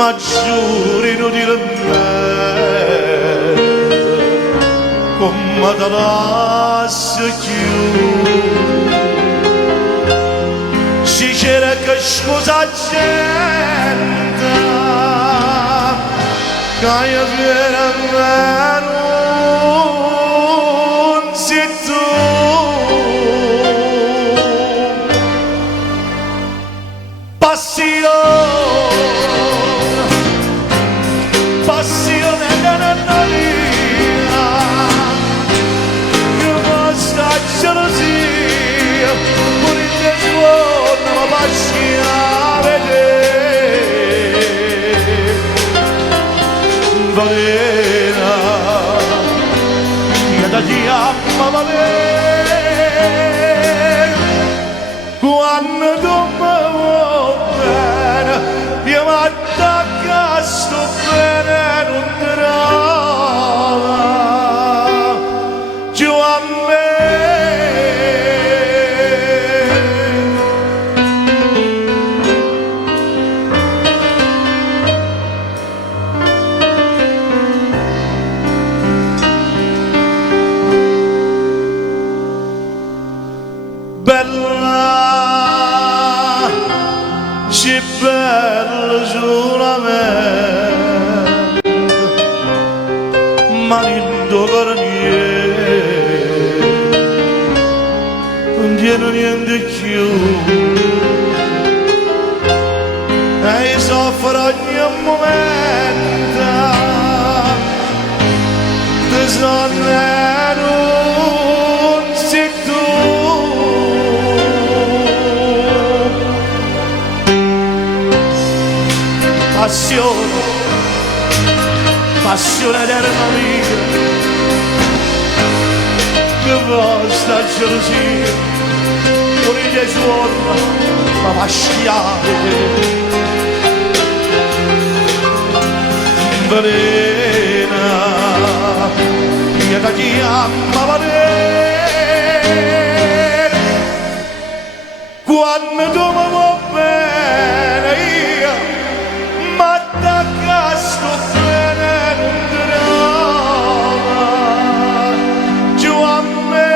ma giuro inutilmente come te lascio chiudere. Si c'era che scusa gente che io veramente non sei tu. Passione nella vita che basta gelosia pure in te giorno ma passi a vedere Valena che da chiama Valena quando tu mi vuoi bene io mi attacco a sto bene non ti trova giù a me. Bella ci bello giuramento ma niente per niente non tiene niente più e soffro ogni momento ti sono non sei tu. Passione, passione della vita, che vostra gelosia, con il giorno ma va schiare. Valena, che da chiama Valena, quando tu mi vuoi bene io m'attacca sto bene non trova giù a me.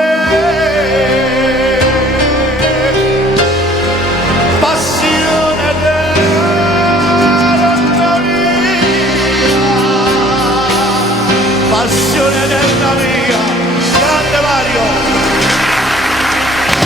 Passione della vita, passione della vita